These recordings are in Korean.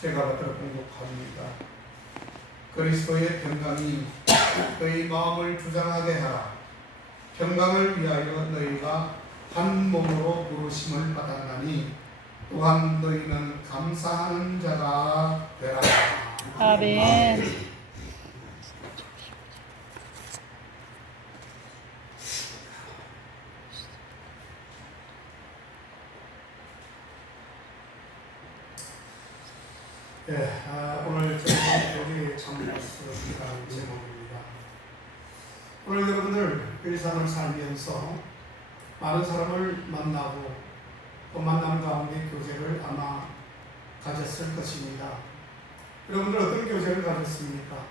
제가 받들어 공독합니다. 그리스도의 평강이 너희 마음을 주장하게 하라. 평강을 위하여 너희가 한 몸으로 부르심을 받았나니 또한 너희는 감사하는 자가 되라. 아멘. 네, 오늘 제목이 참모습이라는 제목입니다. 오늘 여러분들 일상을 살면서 많은 사람을 만나고 또 만남 가운데 교제를 아마 가졌을 것입니다. 여러분들 어떤 교제를 가졌습니까?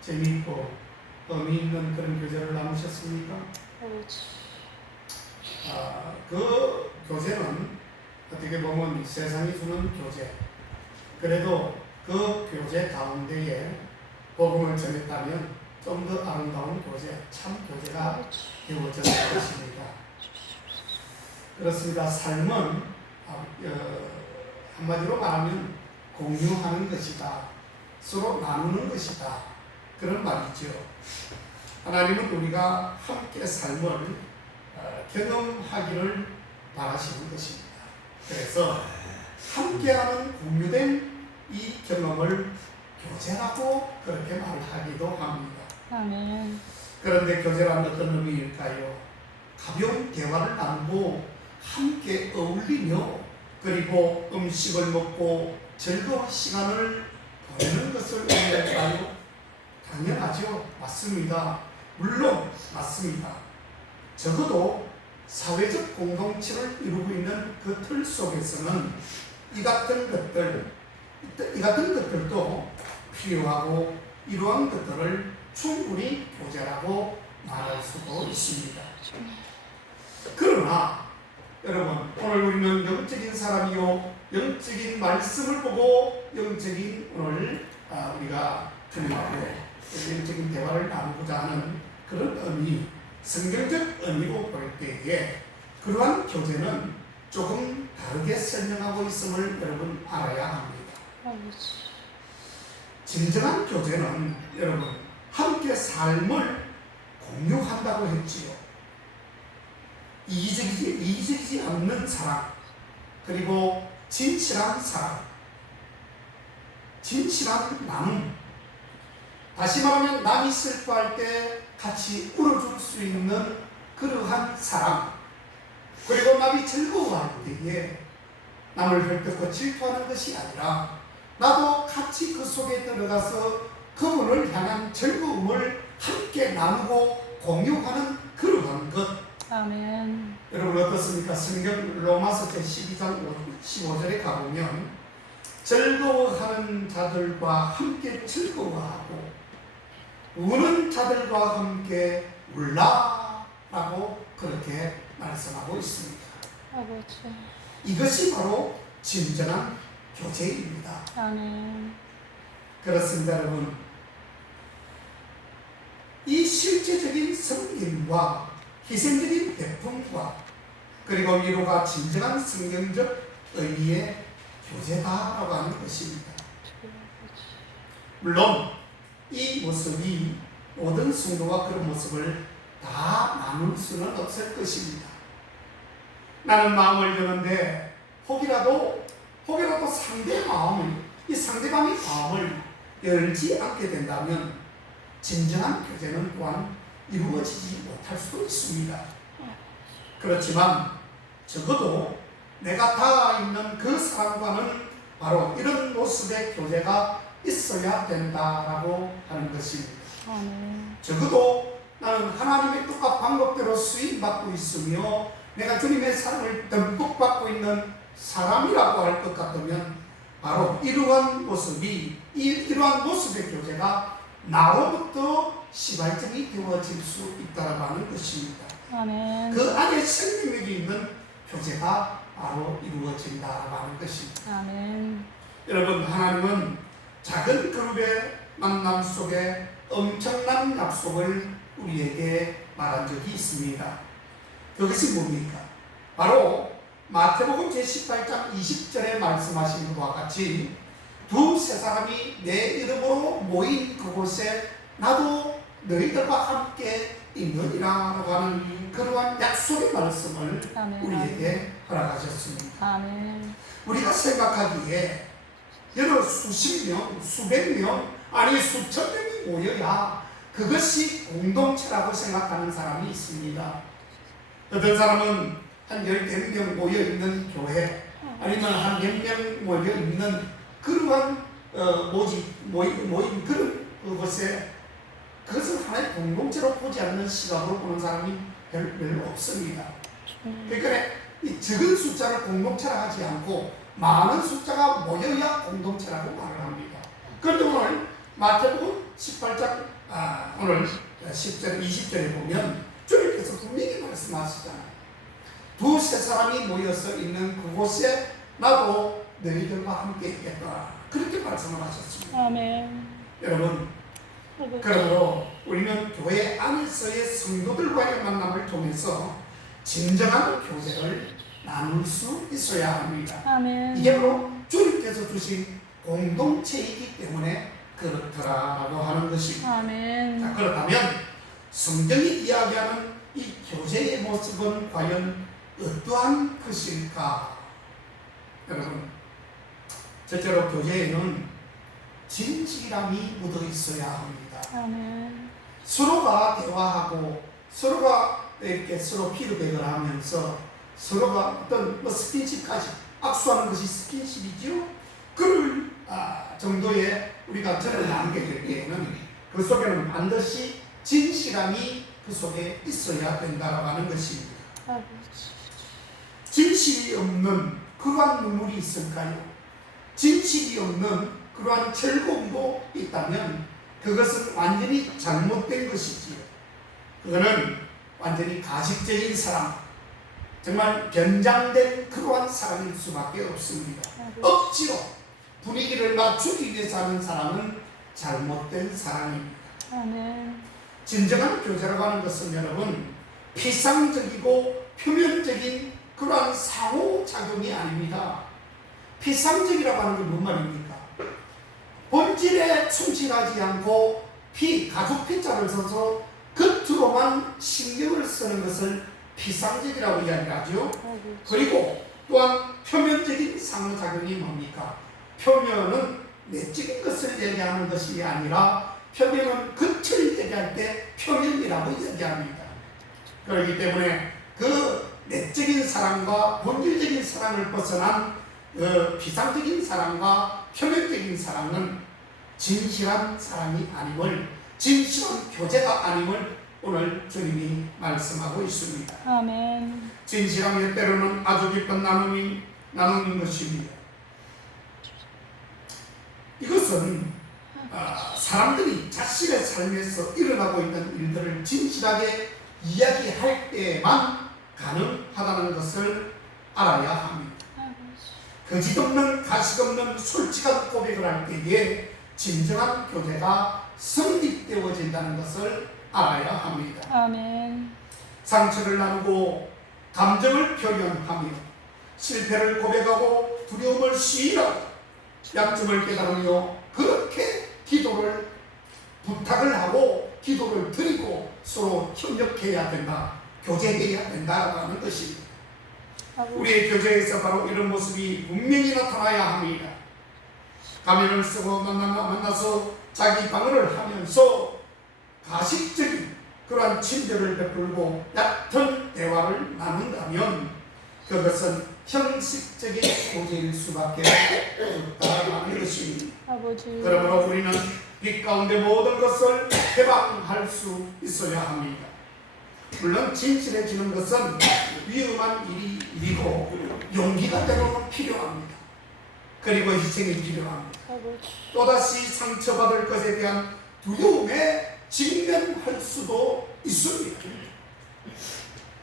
재미있고 의미 있는 그런 교제를 나누셨습니까? 그 교제는 어떻게 보면 세상이 주는 교제, 그래도 그 교제 가운데에 복음을 전했다면 좀 더 아름다운 교제, 참 교제가 되어졌을 것입니다. 그렇습니다. 삶은 한마디로 말하면 공유하는 것이다. 서로 나누는 것이다. 그런 말이죠. 하나님은 우리가 함께 삶을 경험하기를 바라시는 것입니다. 그래서 함께하는 공유된 이 경험을 교제라고 그렇게 말하기도 합니다. 아멘. 그런데 교제란 어떤 의미일까요? 가벼운 대화를 나누고 함께 어울리며 그리고 음식을 먹고 즐거운 시간을 보내는 것을 의미할까요? 당연하죠. 맞습니다. 물론 맞습니다. 적어도 사회적 공동체를 이루고 있는 그 틀 속에서는 이 같은 것들도 필요하고 이러한 것들을 충분히 교제라고 말할 수도 있습니다. 그러나 여러분, 오늘 우리는 영적인 사람이요 영적인 말씀을 보고 영적인 오늘 우리가 들어가고 영적인 대화를 나누고자 하는 그런 의미, 성경적 의미로 볼 때에 그러한 교제는 조금 다르게 설명하고 있음을 여러분 알아야 합니다. 진정한 교제는 여러분 함께 삶을 공유한다고 했지요. 이기적이지 않는 사랑, 그리고 진실한 사랑, 진실한 나눔, 다시 말하면 남이 슬퍼할 때 같이 울어줄 수 있는 그러한 사랑, 그리고 남이 즐거워할 때에 남을 헐뜯고 질투하는 것이 아니라 나도 같이 그 속에 들어가서 그분을 향한 즐거움을 함께 나누고 공유하는 그러한 것. 아멘. 여러분 어떻습니까? 성경 로마서 제12장 15절에 가보면 즐거워하는 자들과 함께 즐거워하고 우는 자들과 함께 울라 라고 그렇게 말씀하고 있습니다. 아버지. 이것이 바로 진정한 교제입니다. 아멘. 그렇습니다, 여러분. 이 실제적인 섬김과 희생적인 배품과 그리고 위로가 진정한 성경적 의미의 교제다라고 하는 것입니다. 물론 이 모습이 모든 성도가 그런 모습을 다 나눌 수는 없을 것입니다. 나는 마음을 여는데 혹이라도 상대방의 마음을 열지 않게 된다면 진정한 교제는 또한 이루어지지 못할 수도 있습니다. 그렇지만 적어도 내가 닿아 있는 그 사람과는 바로 이런 모습의 교제가 있어야 된다라고 하는 것입니다. 적어도 나는 하나님의 뜻과 방법대로 쓰임받고 있으며 내가 주님의 사랑을 듬뿍 받고 있는 사람이라고 할 것 같으면 바로 이러한 모습의 교제가 나로부터 시발점이 되어질 수 있다고 하는 것입니다. 아멘. 그 안에 생명력이 있는 교제가 바로 이루어진다고 하는 것입니다. 아멘. 여러분, 하나님은 작은 그룹의 만남 속에 엄청난 약속을 우리에게 말한 적이 있습니다. 그것이 뭡니까? 바로 마태복음 제18장 20절에 말씀하신 것과 같이 두세 사람이 내 이름으로 모인 그곳에 나도 너희들과 함께 있느니라고 하는 그러한 약속의 말씀을 아멘. 우리에게 허락하셨습니다. 아멘. 우리가 생각하기에 여러 수십 명, 수백 명, 아니 수천 명이 모여야 그것이 공동체라고 생각하는 사람이 있습니다. 어떤 사람은 한 10명 모여있는 교회, 아니면 한 몇 명 모여있는 그러한 모임 그런 곳에 그것을 하나의 공동체로 보지 않는 시각으로 보는 사람이 별로 없습니다. 그러니까 이 적은 숫자를 공동체라 하지 않고 많은 숫자가 모여야 공동체라고 말을 합니다. 그런데 오늘 마태복음 18장 오늘 10절 20절에 보면 주님께서 분명히 말씀하시잖아요. 두세 사람이 모여서 있는 그곳에 나도 너희들과 함께 있겠다, 그렇게 말씀을 하셨습니다. 아멘. 여러분, 그러므로 우리는 교회 안에서의 성도들과의 만남을 통해서 진정한 교제를 나눌 수 있어야 합니다. 아멘. 이게 바로 주님께서 주신 공동체이기 때문에 그렇더라라고 하는 것입니다. 아멘. 자, 그렇다면 성경이 이야기하는 이 교제의 모습은 과연 어떠한 것일까? 여러분, 첫째로 교제에는 진실함이 묻어 있어야 합니다. 아멘. 서로가 대화하고 서로가 이렇게 서로 피드백을 하면서 서로가 어떤 스킨십까지 악수하는 것이 스킨십이죠. 그럴 정도의 우리가 절을 나누게 될 때에는 그 속에는 반드시 진실함이 그 속에 있어야 된다고 하는 것입니다. 진실이 없는 그러한 눈물이 있을까요? 진실이 없는 그러한 즐거움도 있다면 그것은 완전히 잘못된 것이지요. 그거는 완전히 가식적인 사람, 정말 변장된 그러한 사람일 수밖에 없습니다. 억지로 분위기를 맞추기 위해서 하는 사람은 잘못된 사람입니다. 아멘. 진정한 교제라고 하는 것은 여러분 피상적이고 표면적인 그러한 상호작용이 아닙니다. 피상적이라고 하는 게 뭔 말입니까? 본질에 충실하지 않고 가죽 피자를 써서 겉으로만 신경을 쓰는 것을 피상적이라고 이야기하죠. 그리고 또한 표면적인 상호작용이 뭡니까? 표면은 내적인 것을 얘기하는 것이 아니라 표면은 겉을 얘기할 때 표면이라고 얘기합니다. 그렇기 때문에 그 내적인 사랑과 본질적인 사랑을 벗어난 피상적인 사랑과 표면적인 사랑은 진실한 사랑이 아님을, 진실한 교제가 아님을 오늘 주님이 말씀하고 있습니다. 아멘. 진실함이 때로는 아주 깊은 나누는 것입니다. 이것은 사람들이 자신의 삶에서 일어나고 있는 일들을 진실하게 이야기할 때만 가능하다는 것을 알아야 합니다. 거짓 없는 가식 없는 솔직한 고백을 할 때에 진정한 교제가 성립되어진다는 것을 알아야 합니다. 아멘. 상처를 나누고 감정을 표현하며 실패를 고백하고 두려움을 시인하고 약점을 깨달으며 그렇게 기도를 부탁을 하고 기도를 드리고 서로 협력해야 된다, 교제해야 된다라고 하는 것입니다. 우리의 교제에서 바로 이런 모습이 분명히 나타나야 합니다. 가면을 쓰고 만나서 자기 방어를 하면서 가식적인 그러한 친절을 베풀고 얕은 대화를 나눈다면 그것은 형식적인 교제일 수밖에 없다는 것입니다. 아버지. 그러므로 우리는 빛 가운데 모든 것을 해방할 수 있어야 합니다. 물론 진실해지는 것은 위험한 일이고 용기가 때로는 필요합니다. 그리고 희생이 필요합니다. 아버지. 또다시 상처받을 것에 대한 두려움에 직면할 수도 있습니다.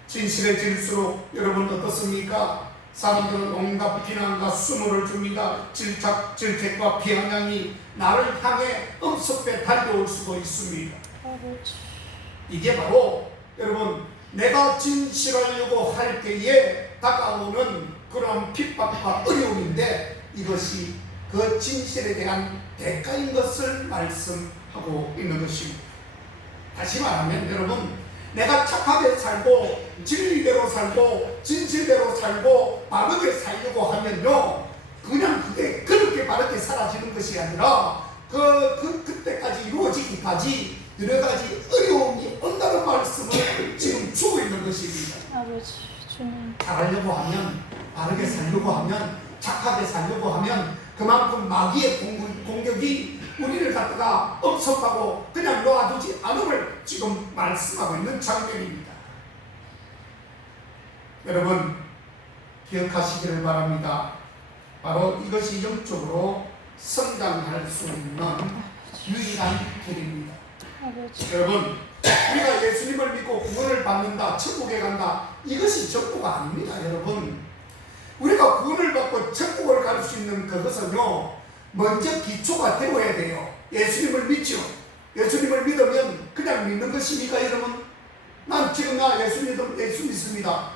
진실해질수록 여러분 어떻습니까? 사람들은 온갖 비난과 수모를 줍니다. 질책과 비아냥이 나를 향해 엄습해 달려올 수도 있습니다. 아버지. 이게 바로 여러분 내가 진실하려고 할 때에 다가오는 그런 핍박과 어려움인데 이것이 그 진실에 대한 대가인 것을 말씀하고 있는 것입니다. 다시 말하면 여러분, 내가 착하게 살고 진리대로 살고 진실대로 살고 바르게 살려고 하면요, 그냥 그게 그렇게 바르게 사라지는 것이 아니라 그때까지 이루어지기까지 여러 가지 어려움이 온다는 말씀을 지금 주고 있는 것입니다. 아버지 주님. 잘하려고 하면, 바르게 살려고 하면, 착하게 살려고 하면 그만큼 마귀의 공격이 우리를 갖다가 엄습하고 그냥 놓아두지 않음을 지금 말씀하고 있는 장면입니다. 여러분 기억하시기를 바랍니다. 바로 이것이 영적으로 성장할 수 있는 유일한 길입니다. 아버지. 여러분, 우리가 예수님을 믿고 구원을 받는다, 천국에 간다, 이것이 전부가 아닙니다. 여러분, 우리가 구원을 받고 천국을 갈 수 있는 그것은요, 먼저 기초가 되어야 돼요. 예수님을 믿죠. 예수님을 믿으면 그냥 믿는 것입니까, 여러분? 난 지금 나 예수 믿습니다.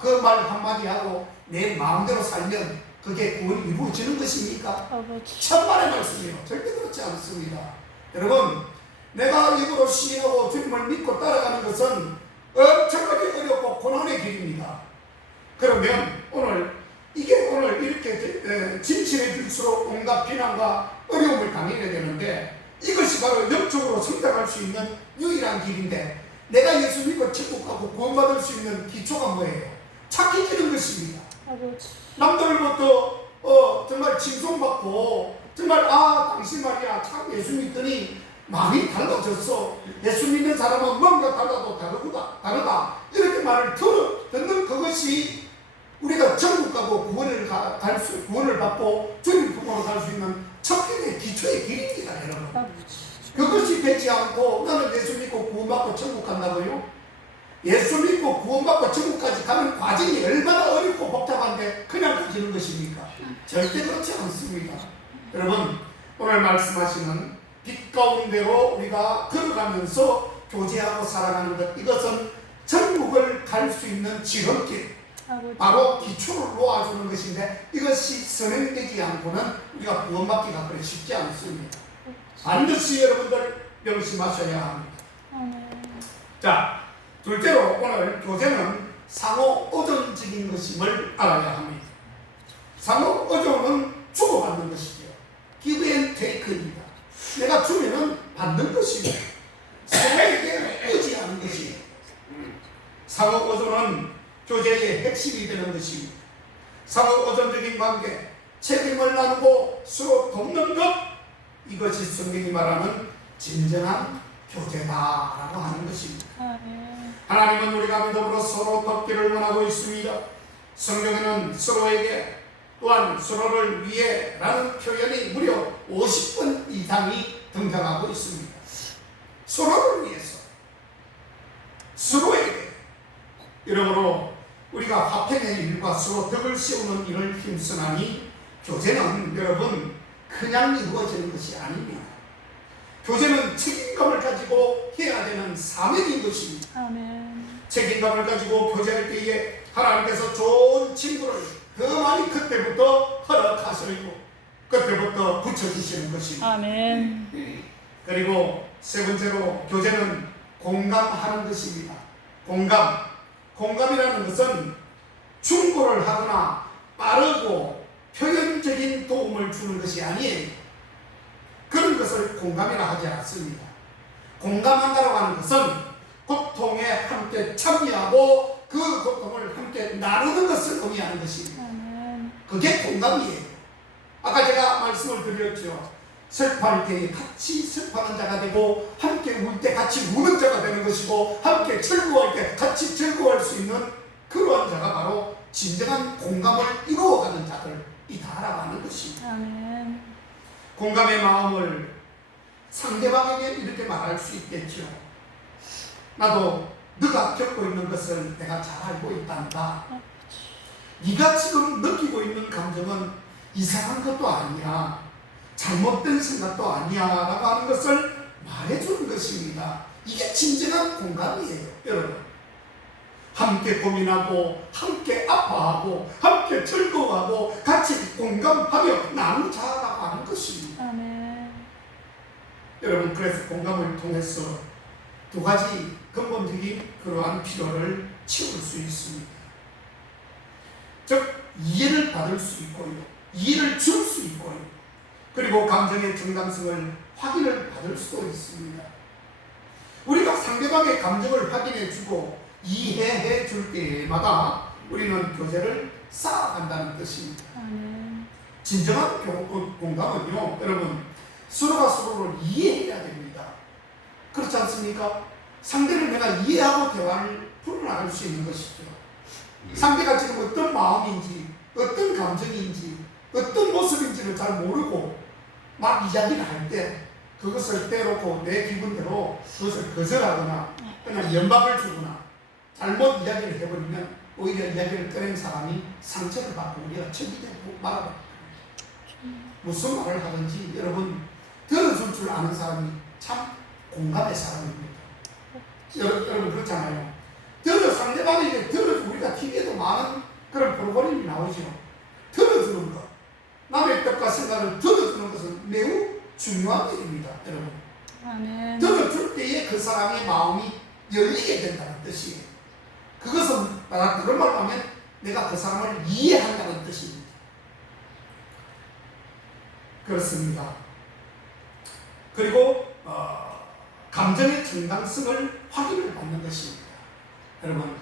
그 말 한마디 하고 내 마음대로 살면 그게 구원이 이루어지는 것입니까? 아버지. 천만의 말씀이에요. 절대 그렇지 않습니다. 여러분, 내가 입으로 시인하고 주님을 믿고 따라가는 것은 엄청나게 어렵고 고난의 길입니다. 그러면 오늘 이렇게 진실해질수록 온갖 비난과 어려움을 당해야 되는데 이것이 바로 영적으로 성장할 수 있는 유일한 길인데, 내가 예수 믿고 천국 가고 구원받을 수 있는 기초가 뭐예요? 착해지는 것입니다. 아버지. 남들부터 정말 칭송받고 정말 당신 말이야 참 예수 믿더니 마음이 달라졌어. 예수 믿는 사람은 뭔가 달라도 다르다. 이렇게 말을 듣는 그것이 우리가 천국 가고 구원을 받고 주님 품으로 갈 수 있는 첫 길의 기초의 길입니다, 여러분. 아버지. 그것이 되지 않고 나는 예수 믿고 구원받고 천국 간다고요? 예수 믿고 구원받고 천국까지 가는 과정이 얼마나 어렵고 복잡한데 그냥 가지는 것입니까? 절대 그렇지 않습니다. 여러분, 오늘 말씀하시는 빛 가운데로 우리가 걸어가면서 교제하고 살아가는 것, 이것은 천국을 갈 수 있는 지름길, 바로 기초를 놓아주는 것인데 이것이 선행되지 않고는 우리가 구원받기가 그리 쉽지 않습니다. 반드시 여러분들 명심하셔야 합니다. 자, 둘째로 오늘 교제는 상호 의존적인 것임을 알아야 합니다. 상호 의존은 주고받는 것이죠. Give and take입니다. 내가 주면은 받는 것입니다. 서로에게 의지하는 것입니다. 상호 의존은 교제의 핵심이 되는 것입니다. 상호 의존적인 관계, 책임을 나누고 서로 돕는 것, 이것이 성경이 말하는 진정한 교제다라고 하는 것입니다. 하나님은 우리가 믿음으로 서로 돕기를 원하고 있습니다. 성경에는 서로에게 또한 서로를 위해 라는 표현이 무려 50번 이상이 등장하고 있습니다. 서로를 위해서, 서로에게. 이러므로 우리가 화평의 일과 서로 덕을 세우는 일을 힘쓰나니 교제는 여러분 그냥 이루어지는 것이 아닙니다. 교제는 책임감을 가지고 해야 되는 사명인 것입니다. 아멘. 책임감을 가지고 교제할 때에 하나님께서 좋은 친구를 그 많이 그때부터 허락하시고 그때부터 붙여주시는 것입니다. 아멘. 그리고 세 번째로 교제는 공감하는 것입니다. 공감이라는 것은 충고를 하거나 빠르고 표현적인 도움을 주는 것이 아니에요. 그런 것을 공감이라 하지 않습니다. 공감한다고 하는 것은 고통에 함께 참여하고 그 고통을 함께 나누는 것을 의미하는 것입니다. 그게 공감이에요. 아까 제가 말씀을 드렸죠. 슬퍼할 때 같이 슬퍼하는 자가 되고 함께 울 때 같이 우는 자가 되는 것이고 함께 즐거워할 때 같이 즐거워할 수 있는 그러한 자가 바로 진정한 공감을 이루어가는 자들이다라고 하는 것입니다. 아멘. 공감의 마음을 상대방에게 이렇게 말할 수 있겠죠. 나도 네가 겪고 있는 것을 내가 잘 알고 있단다. 네가 지금 느끼고 있는 감정은 이상한 것도 아니야, 잘못된 생각도 아니야 라고 하는 것을 말해주는 것입니다. 이게 진정한 공감이에요, 여러분. 함께 고민하고 함께 아파하고 함께 즐거워하고 같이 공감하며 나누 자라고 하는 것입니다. 아멘. 여러분, 그래서 공감을 통해서 두 가지 근본적인 그러한 필요를 채울 수 있습니다. 즉 이해를 받을 수 있고요, 이해를 줄 수 있고요, 그리고 감정의 정당성을 확인을 받을 수도 있습니다. 우리가 상대방의 감정을 확인해주고 이해해 줄 때마다 우리는 교제를 쌓아간다는 뜻입니다. 아멘. 진정한 공감은요, 여러분, 서로가 서로를 이해해야 됩니다. 그렇지 않습니까? 상대를 내가 이해하고 대화를 풀어나갈 수 있는 것이죠. 상대가 지금 어떤 마음인지, 어떤 감정인지, 어떤 모습인지를 잘 모르고 막 이야기를 할 때 그것을 떼놓고 내 기분대로 그것을 거절하거나 그냥 연박을 주거나 잘못 이야기를 해버리면 오히려 이야기를 꺼낸 사람이 상처를 받고 우리가 처지되고 말아버립니다. 무슨 말을 하든지 여러분, 들어줄 줄 아는 사람이 참 공감의 사람입니다. 여러분 그렇잖아요. 상대방에게 우리가 TV에도 많은 그런 프로그램이 나오죠. 들어주는 것, 남의 뜻과 생각을 들어주는 것은 매우 중요한 일입니다. 여러분, 아멘. 들어줄 때에 그 사람의 마음이 열리게 된다는 뜻이에요. 그것은 그런 말로 하면 내가 그 사람을 이해한다는 뜻입니다. 그렇습니다. 그리고 감정의 정당성을 확인을 받는 것입니다. 여러분,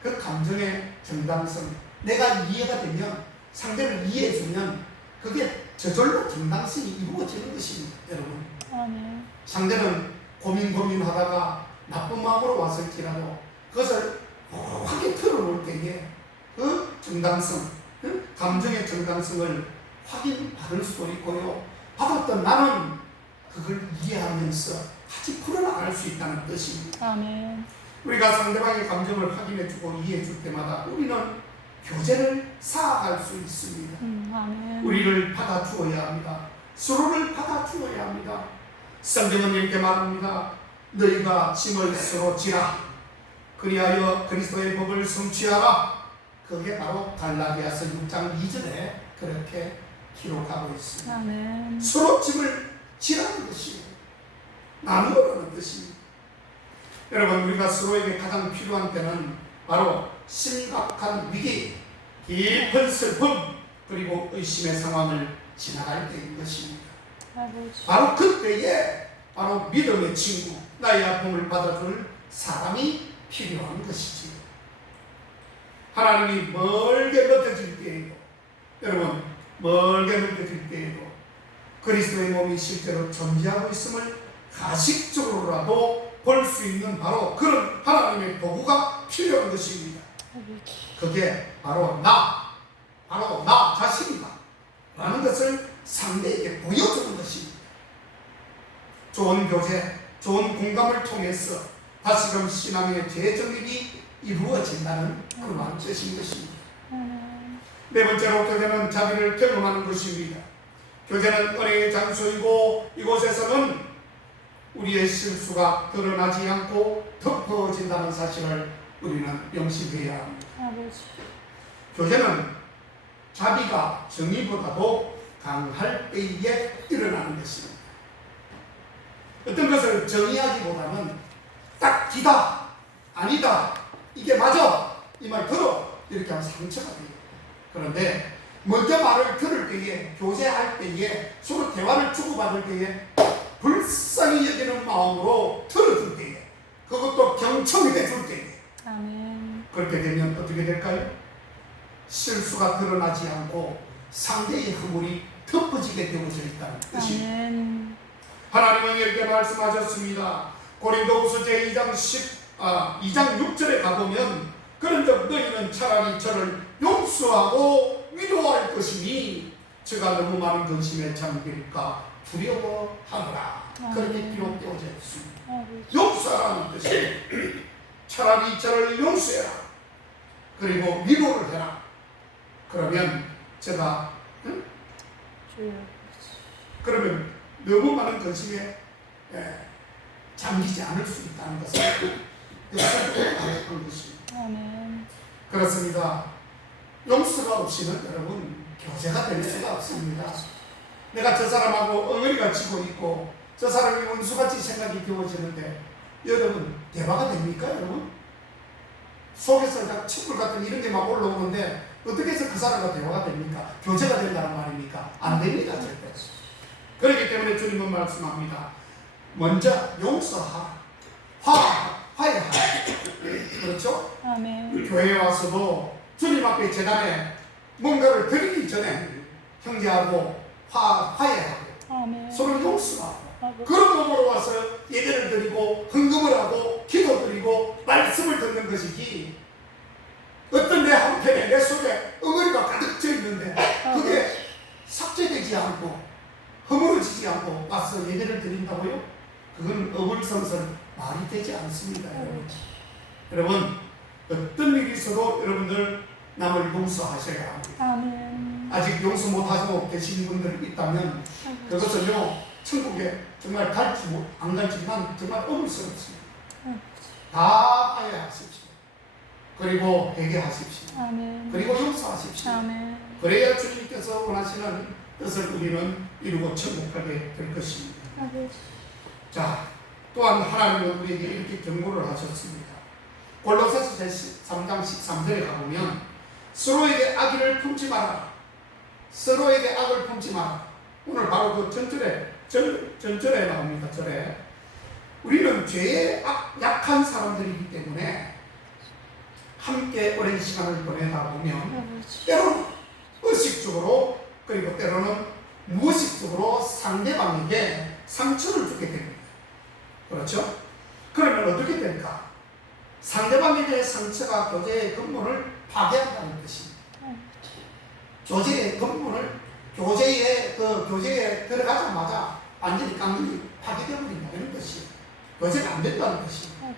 그 감정의 정당성, 내가 이해가 되면, 상대를 이해해주면 그게 저절로 정당성이 이루어지는 것입니다. 여러분, 아멘. 상대는 고민하다가 나쁜 마음으로 왔을지라도 그것을 확히 털어놓을 때에 그 정당성, 그 감정의 정당성을 확인받을 수도 있고요, 받았던 나는 그걸 이해하면서 같이 풀어나갈 수 있다는 뜻입니다. 아멘. 우리가 상대방의 감정을 확인해주고 이해해줄 때마다 우리는 교제를 쌓아갈 수 있습니다. 아멘. 우리를 받아주어야 합니다. 서로를 받아주어야 합니다. 성경은 이렇게 말합니다. 너희가 짐을 서로 지라, 그리하여 그리스도의 법을 성취하라. 그게 바로 갈라디아서 6장 2절에 그렇게 기록하고 있습니다. 아멘. 서로 짐을 지라는 것이에요. 나누어라는 뜻입니다. 여러분, 우리가 서로에게 가장 필요한 때는 바로 심각한 위기, 깊은 슬픔, 그리고 의심의 상황을 지나갈 때인 것입니다. 아버지. 바로 그때에 바로 믿음의 친구, 나의 아픔을 받아줄 사람이 필요한 것이지. 하나님이 멀게 느껴질 때에도, 여러분, 멀게 느껴질 때에도 그리스도의 몸이 실제로 존재하고 있음을 가식적으로라도 볼 수 있는 바로 그런 하나님의 도구가 필요한 것입니다. 그게 바로 나 자신이다 라는 것을 상대에게 보여주는 것입니다. 좋은 교제, 좋은 공감을 통해서 다시금 신앙의 재정립이 이루어진다는 그러한 뜻인 것입니다. 네 번째로, 교제는 자비를 경험하는 것입니다. 교제는 은혜의 장소이고 이곳에서는 우리의 실수가 드러나지 않고 덮어진다는 사실을 우리는 명심해야 합니다. 아버지. 교제는 자비가 정의보다도 강할 때에 일어나는 것입니다. 어떤 것을 정의하기보다는 딱 기다, 아니다, 이게 맞아, 이 말 들어, 이렇게 하면 상처가 돼요. 그런데 먼저 말을 들을 때에, 교제할 때에, 서로 대화를 주고받을 때에 불쌍히 여기는 마음으로 들어줄 때에, 그것도 경청해 줄 때에, 아멘. 그렇게 되면 어떻게 될까요? 실수가 드러나지 않고 상대의 허물이 덮어지게 되어져 있다는 뜻입니다. 아멘. 하나님은 이렇게 말씀하셨습니다. 고린도후서 제2장 2장 6절에 가보면, 그런즉 너희는 차라리 저를 용서하고 위로할 것이니 저가 너무 많은 근심에 잠길까 두려워하노라. 그렇게 기록되어져 있습니다. 용서하라는 뜻이에요. 차라리 저를 용서해라, 그리고 위로를 해라. 그러면 제가 그러면 너무 많은 근심에 잠기지 않을 수 있다는 것을 역사적으로 가능한 것입니다. 아멘. 그렇습니다. 용서가 없이는 여러분 교제가 될 수가 없습니다. 내가 저 사람하고 엉덩이가 지고 있고 저 사람이 원수같이 생각이 되어지는데 여러분 대화가 됩니까 여러분? 속에서 촛불 같은 이런 게 막 올라오는데 어떻게 해서 그 사람과 대화가 됩니까? 교제가 된다는 말입니까? 안 됩니다 절대. 그렇기 때문에 주님은 말씀합니다. 먼저 용서하라. 화해하라. 그렇죠? 아멘. 교회에 와서도 주님 앞에 제단에 뭔가를 드리기 전에 형제하고 화해하고 아멘. 서로 용서하고 아멘. 그런 마음으로 와서 예배를 드리고 헌금을 하고 기도 드리고 말씀을 듣는 것이지 어떤 내 한편에 내 속에 엉덩이가 가득 차 있는데 그게 삭제되지 않고 허물어지지 않고 와서 예배를 드린다고요? 그건 어불성설 말이 되지 않습니다. 여러분 어떤 일이 있어도 여러분들 남을 용서하셔야 합니다. 아멘. 아직 용서 못하고 계신 분들이 있다면 그것은요 천국에 정말 안 갈지만 정말 어물스럽습니다. 다 화해하십시오. 그리고 회개하십시오. 아멘. 그리고 용서하십시오. 아멘. 그래야 주님께서 원하시는 뜻을 우리는 이루고 천국하게 될 것입니다. 아멘. 자, 또한 하나님은 우리에게 이렇게 경고를 하셨습니다. 골로새서 3장 13절에 가보면 서로에게 악의를 품지 마라. 서로에게 악을 품지 마라. 오늘 바로 그 전절에 나옵니다. 절에 우리는 죄에 약한 사람들이기 때문에 함께 오랜 시간을 보내다 보면 때로는 의식적으로 그리고 때로는 무의식적으로 상대방에게 상처를 주게 됩니다. 그렇죠? 그러면 어떻게 될까? 상대방에게 상처가 교제의 근본을 파괴한다는 것입니다. 교제의 근본을 교제에 들어가자마자 완전히 강력히 파괴되어버린다는 것이에요. 교제가 안 된다는 것입니다.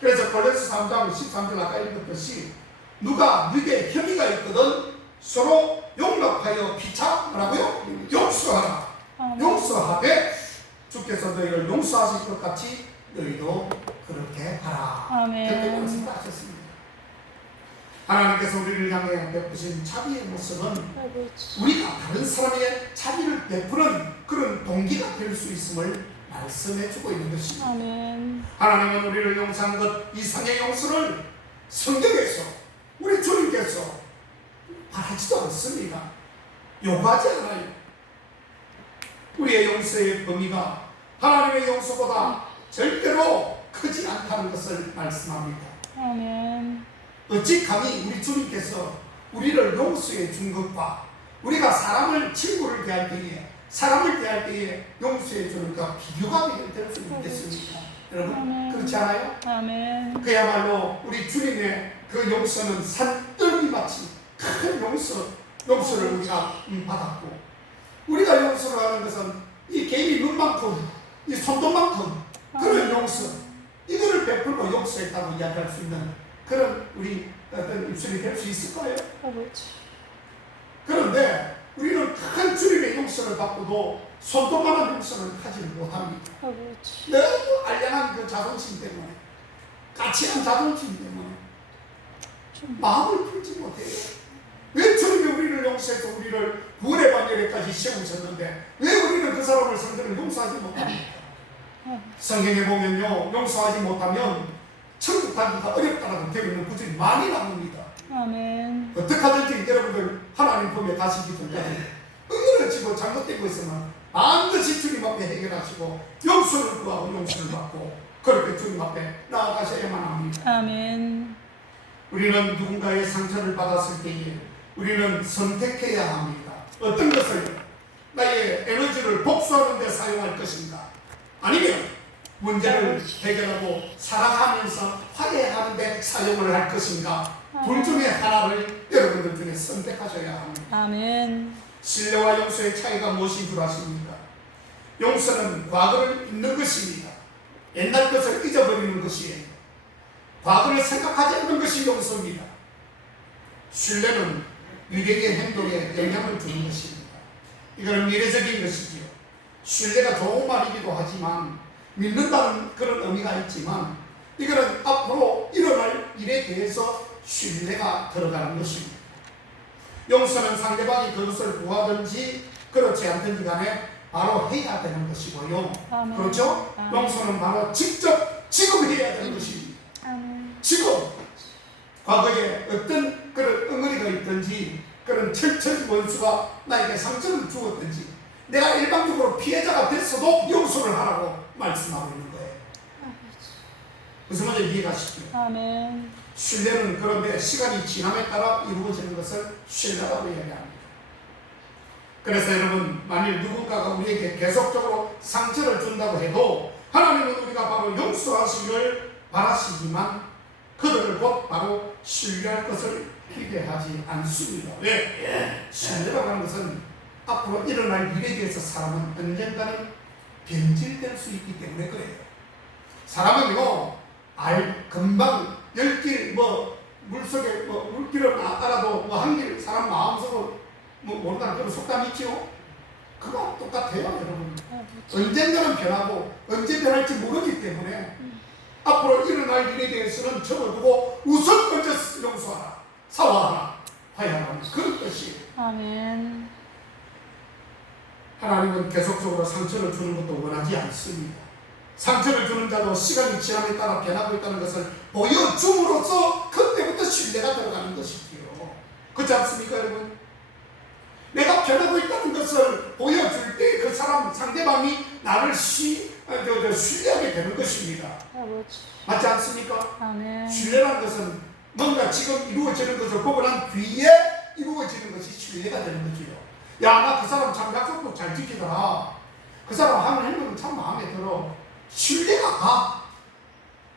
그래서 골로새 3장 13절 아까 읽었듯이 누가 너에게 혐의가 있거든 서로 용납하여 피차 뭐라고요? 용서하라. 용서하되 주께서 너희를 용서하실 것 같이 너희도 그렇게 하라. 아멘. 그렇게 말씀하셨습니다. 하나님께서 우리를 향해 베푸신 자비의 모습은 우리가 다른 사람에게 자비를 베푸는 그런 동기가 될 수 있음을 말씀해 주고 있는 것입니다. 아멘. 하나님은 우리를 용서한 것 이상의 용서를 성경에서 우리 주님께서 바라지도 않습니다. 요구하지 않아요. 우리의 용서의 범위가 하나님의 용서보다 절대로 크지 않다는 것을 말씀합니다. 아멘. 어찌 감히 우리 주님께서 우리를 용서해 준 것과 우리가 친구를 대할 때에 사람을 대할 때에 용서해 주는 것과 비교가 될 수 있겠습니까? 여러분 아멘. 그렇지 않아요? 아멘. 그야말로 우리 주님의 그 용서는 산더미같이 큰 용서를 우리가 받았고 우리가 용서를 하는 것은 이 개인이 눈만큼 이 손톱만큼 그런 용서 이거를 베풀고 용서했다고 이야기할 수 있는 그런 우리 어떤 입술이 될 수 있을까요? 그런데 우리는 큰 주님의 용서를 받고도 손톱만한 용서를 하지 못합니다. 너무 알량한 그 자존심 때문에 까칠한 자존심 때문에 마음을 풀지 못해요. 왜 주님이 우리를 용서해서 우리를 구원의 반열에까지 세우셨는데 왜 우리는 그 사람을 상대로 용서하지 못합니까? 성경에 보면요 용서하지 못하면 천국 가기가 어렵다라고 되어 있는 구절이 많이 나옵니다. 아멘. 어떻게 하든지 여러분들 하나님 품에 가시기 전까지 응어러지고 잘못되고 있으면 반드시 주님 앞에 해결하시고 용서를 구하고 용서를 받고 그렇게 주님 앞에 나아가셔야만 합니다. 아멘. 우리는 누군가의 상처를 받았을 때에 우리는 선택해야 합니다. 어떤 것을 나의 에너지를 복수하는 데 사용할 것인가 아니면 문제를 해결하고 사랑하면서 화해하는 데 사용을 할 것인가 둘 중에 하나를 여러분들 중에 선택하셔야 합니다. 아멘. 신뢰와 용서의 차이가 무엇인 줄 아십니까? 용서는 과거를 잊는 것입니다. 옛날 것을 잊어버리는 것이에요. 과거를 생각하지 않는 것이 용서입니다. 신뢰는 미래의 행동에 영향을 주는 것입니다. 이거는 미래적인 것이지요. 신뢰가 좋은 말이기도 하지만 믿는다는 그런 의미가 있지만 이거는 앞으로 일어날 일에 대해서 신뢰가 들어가는 것입니다. 용서는 상대방이 그것을 구하든지 그렇지 않든지 간에 바로 해야 되는 것이고요. 아멘. 그렇죠? 아멘. 용서는 바로 직접 지금 해야 되는 것입니다. 아멘. 지금 과거에 어떤 그런 응어리가 있든지 그런 철철 원수가 나에게 상처를 주었든지 내가 일방적으로 피해자가 됐어도 용서를 하라고 말씀하고 있는 거예요. 무슨 말인지 이해가시죠? 아멘. 신뢰는 그런데 시간이 지남에 따라 이루어지는 것을 신뢰라고 이야기합니다. 그래서 여러분, 만일 누군가가 우리에게 계속적으로 상처를 준다고 해도 하나님은 우리가 바로 용서하시기를 바라시지만 그들을 곧 바로 신뢰할 것을 기대하지 않습니다. 왜? 신뢰라고 하는 것은 앞으로 일어날 일에 대해서 사람은 언젠가는 변질될 수 있기 때문에 그래요. 사람은요, 금방 10길 물속에 물길을 알아도 한 길 사람 마음속으로 모른다는 그런 속담이 있죠. 그거 똑같아요, 여러분. 언젠가는 변하고 언제 변할지 모르기 때문에 앞으로 일어날 일에 대해서는 접어두고 우선 먼저 용서하라, 사과하라, 화해하라, 그런 뜻이에요. 아멘. 하나님은 계속적으로 상처를 주는 것도 원하지 않습니다. 상처를 주는 자도 시간이 지남에 따라 변하고 있다는 것을 보여줌으로써 그때부터 신뢰가 들어가는 것이지요. 그렇지 않습니까, 여러분? 내가 변하고 있다는 것을 보여줄 때 그 사람, 상대방이 나를 신뢰하게 되는 것입니다. 맞지 않습니까? 아멘. 신뢰라는 것은 뭔가 지금 이루어지는 것을 보고 난 뒤에 이루어지는 것이 신뢰가 되는 거지요. 야, 나 그 사람 참 약속도 잘 지키더라. 그 사람 하는 행동은 참 마음에 들어. 신뢰가 가.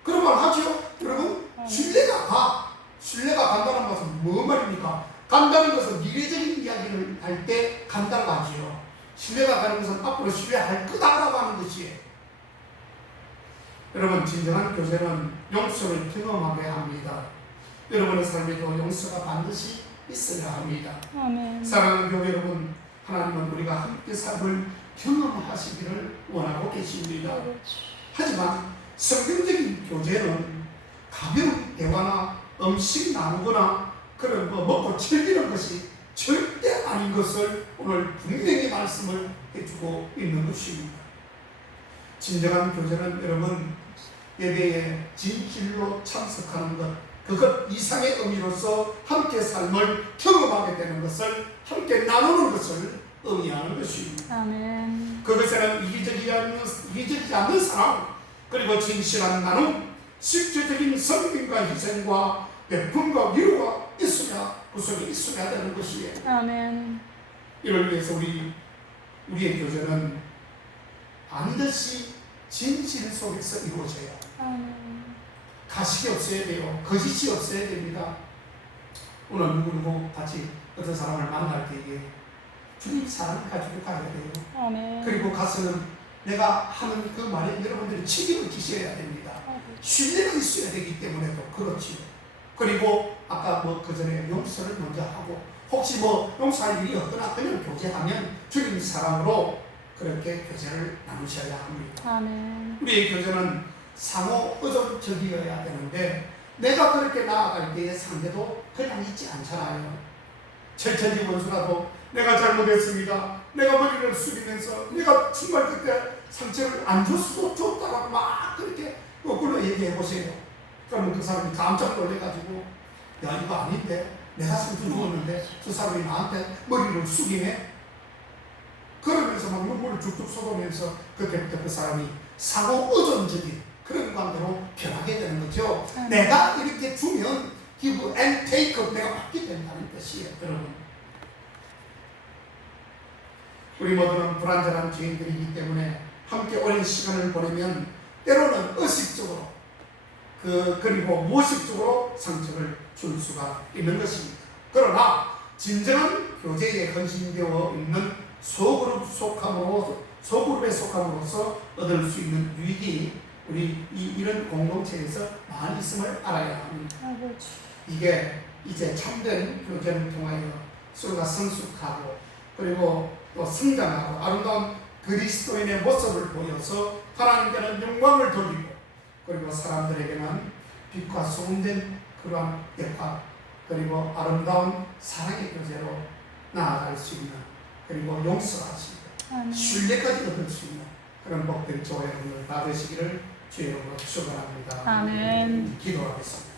그런 말 하죠? 여러분, 신뢰가 가. 신뢰가 간다는 것은 뭐 말입니까? 간다는 것은 미래적인 이야기를 할 때 간다고 하지요. 신뢰가 가는 것은 앞으로 신뢰할 거다라고 하는 것이에요. 여러분, 진정한 교제는 용서를 경험하게 합니다. 여러분의 삶에도 용서가 반드시 있어야 합니다. 아멘. 사랑하는 교회 여러분, 하나님은 우리가 함께 삶을 경험하시기를 원하고 계십니다. 하지만 성경적인 교제는 가벼운 대화나 음식 나누거나 그런 먹고 즐기는 것이 절대 아닌 것을 오늘 분명히 말씀을 해주고 있는 것입니다. 진정한 교제는 여러분, 예배에 진실로 참석하는 것, 그것 이상의 의미로서 함께 삶을 경험하게 되는 것을, 함께 나누는 것을 의미하는 것입니다. 아멘. 그것에는 이기적이지 않는 사랑, 그리고 진실한 나눔, 실제적인 섬김과 희생과 베품과 위로가 있어야, 그 속에 있어야 되는 것이에요. 아멘. 이를 위해서 우리의 교제는 반드시 진실 속에서 이루어져야, 아멘. 가식이 없어야 돼요. 거짓이 없어야 됩니다. 오늘 누구 같이 어떤 사람을 만날 때에 주님 사랑을 가지고 가야 돼요. 아멘. 그리고 가서는 내가 하는 그 말에 여러분들이 책임을 지셔야 됩니다. 신뢰가 있어야 되기 때문에도 그렇지요. 그리고 아까 그 전에 용서를 먼저 하고, 혹시 용서할 일이 없거나 그냥 교제하면 주님 사랑으로 그렇게 교제를 나누셔야 합니다. 아멘. 우리의 교제는 상호 의존적이어야 되는데, 내가 그렇게 나아갈 때에 상대도 그냥 있지 않잖아요. 철천지 원수라도 내가 잘못했습니다, 내가 머리를 숙이면서 내가 정말 그때 상처를 안 줬어도 줬다고 막 그렇게 거꾸로 얘기해 보세요. 그러면 그 사람이 깜짝 놀래가지고, 야, 이거 아닌데, 내가 상처 주었는데 저 사람이 나한테 머리를 숙이네? 그러면서 막 눈물을 쭉쭉 쏟으면서 그때부터 그 사람이 상호 의존적인 그런 관계로 변하게 되는 거죠. 내가 이렇게 주면 give and take, 내가 받게 된다는 뜻이에요, 여러분. 우리 모두는 불완전한 죄인들이기 때문에 함께 오랜 시간을 보내면 때로는 의식적으로 그리고 무의식적으로 상처를 줄 수가 있는 것입니다. 그러나 진정한 교제에 헌신되어 있는 소그룹에 속함으로써 얻을 수 있는 유익이 우리 이런 공동체에서 많이 있음을 알아야 합니다. 이게 이제 참된 교제를 통하여 서로가 성숙하고 그리고 또 성장하고 아름다운 그리스도인의 모습을 보여서 하나님께는 영광을 돌리고 그리고 사람들에게는 빛과 소금된 그러한 역할, 그리고 아름다운 사랑의 교제로 나아갈 수 있는, 그리고 용서할 수 있는, 아멘. 신뢰까지 얻을 수 있는 그런 복된 조회 여러분들 받으시기를 주의 이름으로 축원합니다. 아멘. 기도하겠습니다.